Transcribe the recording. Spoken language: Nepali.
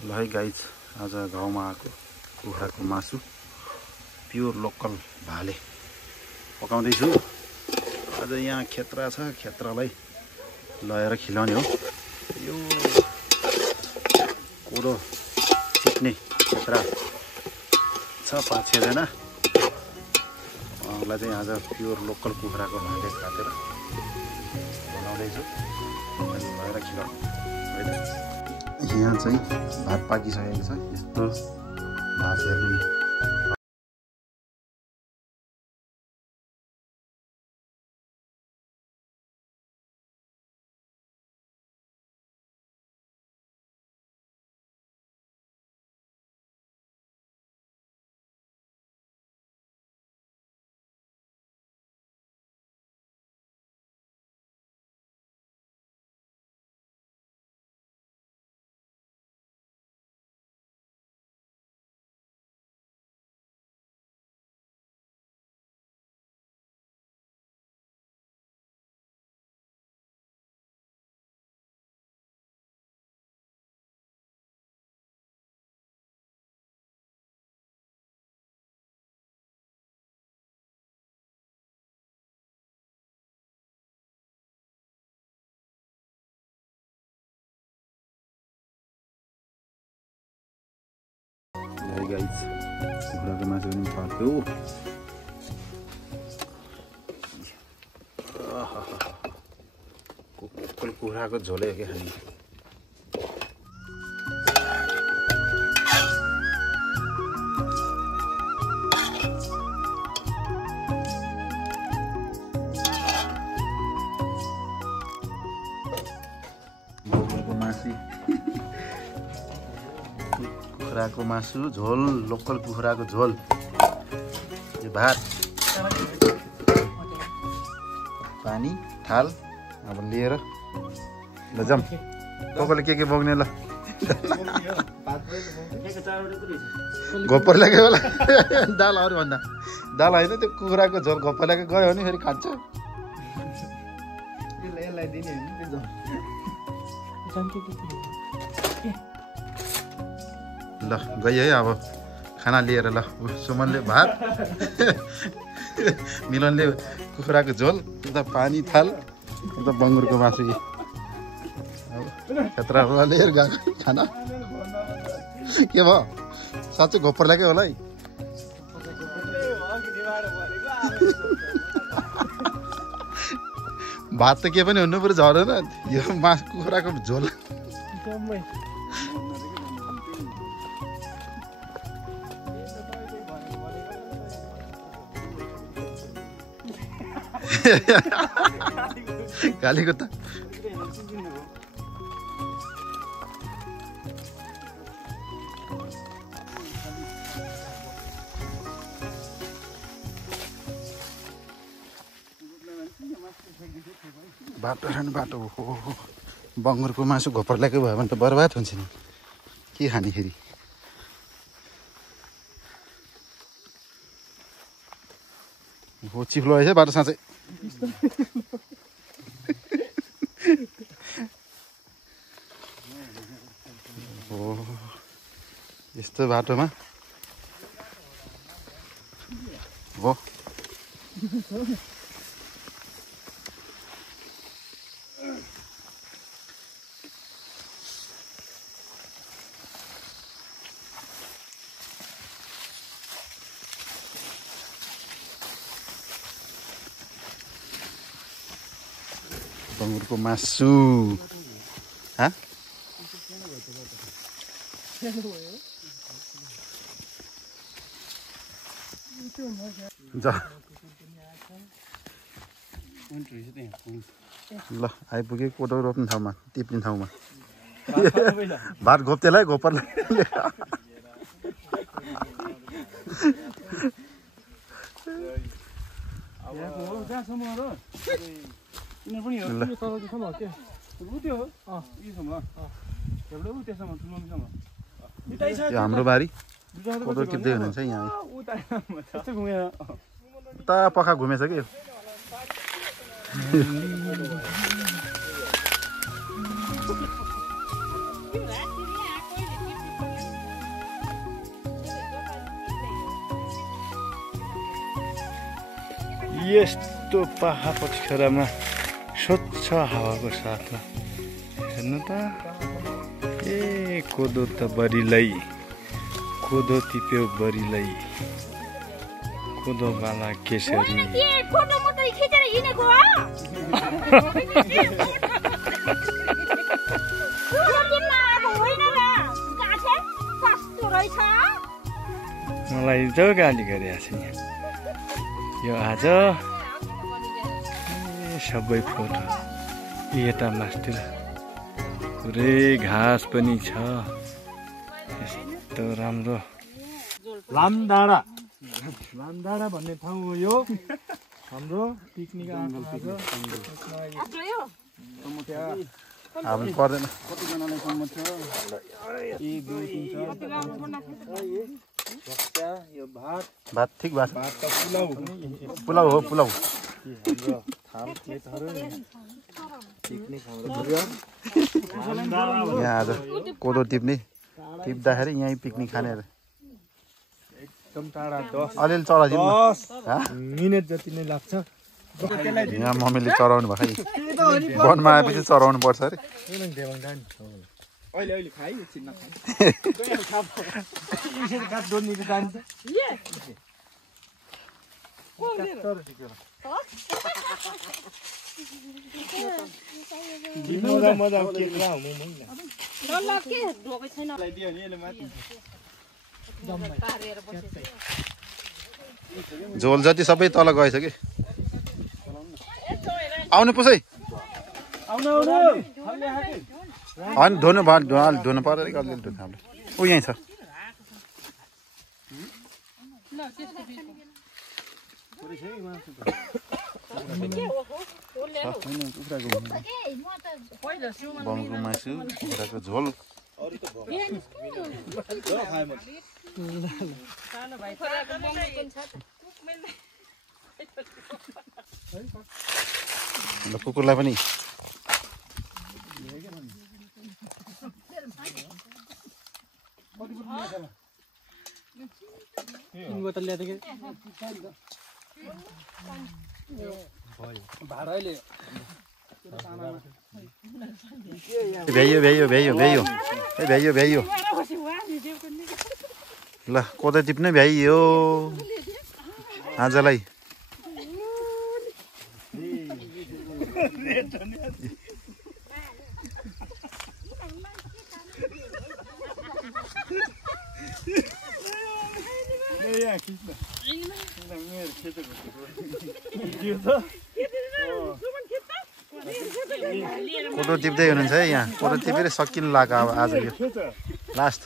ल है गाइज, आज गाउँमा आएको कुखुराको मासु प्योर लोकल भाले पकाउँदैछु। आज यहाँ खेत्रा छ, खेत्रालाई लगेर खिलाउने हो। यो कोदो टिप्ने खेत्रा छ 5-6 जना। उहाँलाई चाहिँ आज प्योर लोकल कुखुराको भाले काटेर बनाउँदैछु अनि लगेर खिलाउने। यहाँ चाहिँ भात पाकिसकेको छ। यस्तो भात हेर्ने गाइज कुखुराको मासु पनि पाक्यो। कुखुराको झोलै हो क्या खाने। कुखुराको मासु झोल, लोकल कुखुराको झोल, यो भात, पानी, थाल अब लिएर ल जाम। कसले के बोक्ने ल घोप्पर लाग्यो होला। दाल अरू भन्दा दाल होइन, त्यो कुखुराको झोल घोप्पर लागेको गयो भने फेरि खान्छ। ल गयो है अब खाना लिएर। ल सुमनले भात, मिलनले कुखुराको झोल, उता पानी थाल, उता बङ्गुरको मासु। खेत्रा लिएर गएको खाना के भयो? साँच्चै घोप्पर लाग्यो होला है। भात त के पनि हुनु पऱ्यो, झरेन यो मासु कुखुराको झोल। गालीको त बाटो खानु बाटो हो। बङ्गुरको मासु घोप्पर लागेको भयो भने त बर्बाद हुन्छ नि, के खाने फेरि। हो चिप्लो रहेछ बाटो साँच्चै। हो यस्तो बाटोमा हो बङ्गुरको मासु। ल आइपुगे कोदो रोप्ने ठाउँमा, टिप्ने ठाउँमा। भात घोप्तेलाई घोप्परलाई हाम्रो बारी कोदो टिप्दै हुनुहुन्छ यहाँ। उता पखा घुमेछ कि यस्तो पाखा पछिखेरमा स्वच्छ हावाको साथमा हेर्नु त ए कोदो त बरिलै कोदो टिप्यो बरिलै कोदोवाला केसरी मलाई हिजो गाली गरिरहेको छ यहाँ यो आज सबै फोटो यता मास्तिर पुरै घाँस पनि छ यस्तो राम्रो लामडाँडा भन्ने ठाउँ हो यो हाम्रो पिकनिक अब पर्दैन यो भात भात ठिक भएको भात त पुलाउ पुलाउ हो पुलाउ यहाँ आज कोदो टिप्दाखेरि यहीँ पिकनिक खाने एकदम टाढा अलिअलि चढाइदिउँ 10 मिनेट जति नै लाग्छ यहाँ मम्मीले चढाउनु भयो वनमा आएपछि चढाउनु पर्छ अरे अहिले खाइ एकछिन नखाइ काट दोर्नीको जान्छ मजा केक्रा हुनु झोल जति सबै तल गएछ कि आउनु पुसै होइन धुनु पर्दैन कि अलिअलि धुनु हाम्रो ऊ यहीँ छ बङको मासु कुखुराको झोल कुकुरलाई पनि भ्याइयो ल कोदो टिप्नै भ्याइयो आजलाई कोदो टिप्दै हुनुहुन्छ है यहाँ कोदो टिपेर सकिनु लाग्यो अब आज यो लास्ट